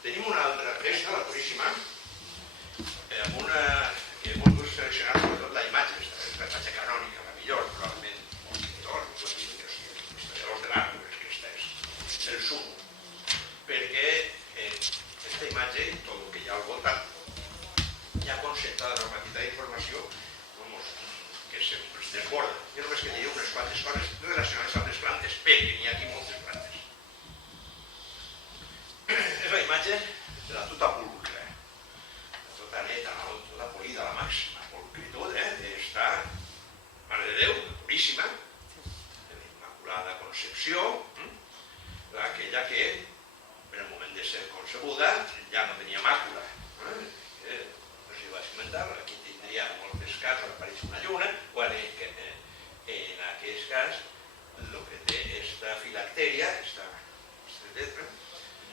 Tenim una altra peça, la Puríssima, amb una que hem volgut seleccionar sobretot la imatge, la imatge canònica, la millor, probablement, tots els historiadors de l'art, perquè aquesta és el sum, perquè aquesta imatge i tot el que hi ha al voltant ja concentra una quantitat d'informació que es desborda. Jo només que diré unes quantes coses relacionades amb les plantes, perquè n'hi ha aquí moltes plantes. És la imatge de la tuta pulcra, la tota neta, la tota polida, la màxima pulcritud, està Mare de Déu, puríssima, de la Immaculada Concepció, aquella que en el moment de ser concebuda ja no tenia màcula. No si ho vaig comentar, aquí tindria molts casos, apareix una lluna, quan en aquest cas el que té esta filactèria, esta letra,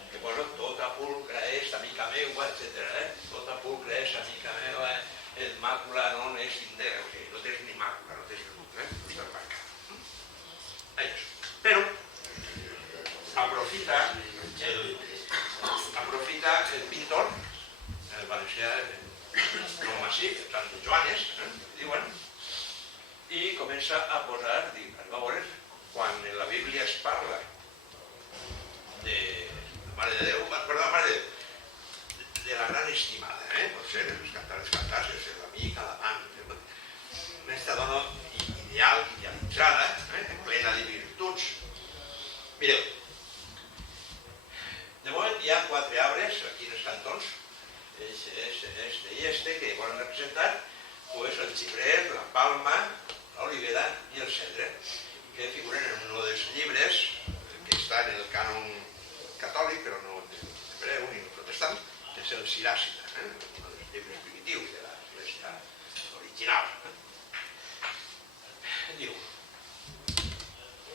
que posa tota pulcra és amica meua, etc. Tota pulcra és amica meua, el màcula no és indera, o sigui, no tens ni màcula, no tens no estàs marcat. Però aprofita el pintor, el valencià, el massiu, el Sant Joanes, diuen, i comença a posar, a veure, quan en la Bíblia es parla de Mare de Déu, perdó, Mare de Déu, de la gran estimada, pot ser els cantars, és l'amica, l'amant, aquesta dona ideal, idealitzada, plena de virtuts. Mireu, de moment hi ha 4 arbres aquí en els cantons, este i este, que volen representar el xiprer, la palma, l'olivera i el cedre, que figuren en un dels llibres que està en el cànon catòlic, però no hebreu ni protestant, que és el Siràcida, un dels llibres primitius de l'Església original. Diu,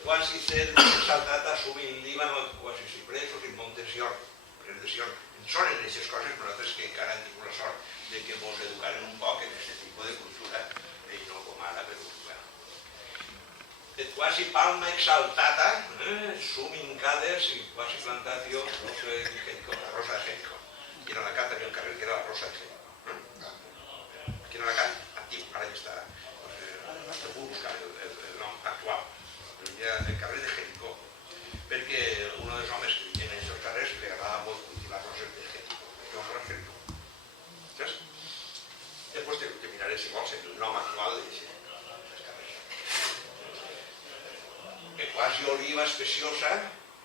quasi sed saltata sub in Líbano, quasi cipresos in monte Sion. Són en aquestes coses nosaltres que encara hem tingut la sort de que ens educarem un poc en aquest tipus de cultura, i no com ara, però bueno. Et quasi palma exaltata, sum incades y quasi plantatio, rosa de Jericó, la rosa de Jericó. Aquí en Alacant havia un carrer que era la rosa de Jericó. Aquí en Alacant, actiu, ara ja està, no puc buscar el nom actual, però hi ha el carrer de Jericó, perquè un dels homes que vivien en aquests carrers li agradava molt cultivar roses de Jericó, perquè va a Jericó. Saps? Després te miraré, si vols, el nom actual de que quasi oliva especiosa,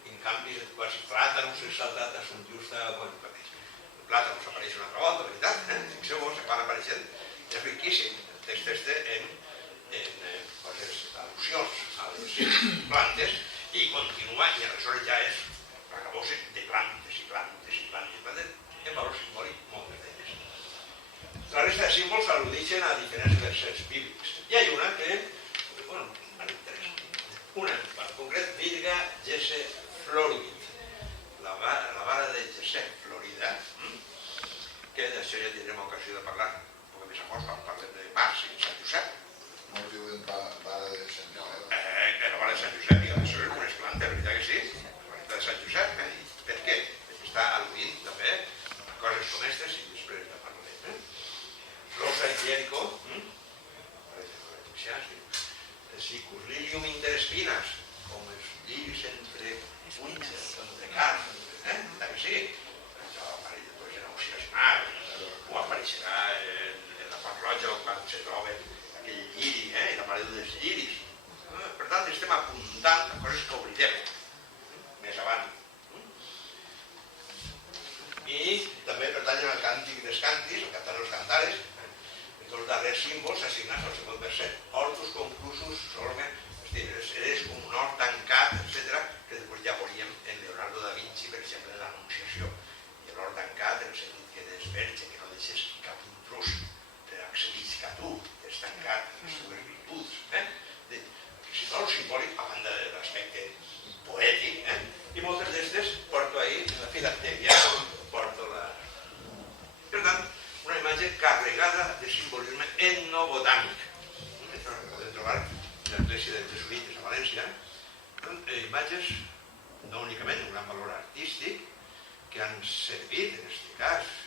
en canvi quasi plàtanos exaltata són justa quan apareix. El plàtanos apareix una altra volta, veritat? Fixeu-vos, van apareixent, és riquíssim el text en al·lusions a les plantes i continua, i aleshores ja és l'acabós de plantes i plantes i plantes, en valor simbòlic moltes d'elles. La resta de símbols al·ludeixen a diferents versets bíblics. Hi ha una que, bueno, una, en concret, Virga Gesse Floridit, la vara de Gesse Florida, que d'això ja tindrem ocasió de parlar un poc més a fons quan parlem de Mars i Sant Josep. No diuen vara de Sant Josep. La vara de Sant Josep, i això és una planta, veritat que sí, la vara de Sant Josep. Per què? Perquè està al·ludint també a coses com aquestes i després de parlarem. Rosa de Jericó, Sicus lilium inter espinas, com els lliris entre punxes, entre carns, que sí? Això apareix en Oxiacional, o apareixerà en la Font Roja quan se troba aquell lliri, i la paret dels lliris. Per tant, estem apuntant a coses que oblidem més avant. I també pertanyen al càntic dels càntics, al cantar dels cantares, els darrers símbols assignats al segon verset, hortus conclusus solme, és com un hort tancat, etc., que després ja veuríem en Leonardo da Vinci, per exemple, en l'Anunciació. I l'hort tancat, en el sentit que desverge, que no deixes cap intrus, accedisca tu, és tancat en les seves virtuts. Si no, el simbòlic, a banda de l'aspecte poètic, i moltes d'estes porto ahir, en la filactèria, porto la... Per tant, una imatge carregada de simbolisme etnobotànic. Això ho podem trobar en l'església dels jesuïtes a València. Imatges no únicament d'un gran valor artístic, que han han servit en aquest cas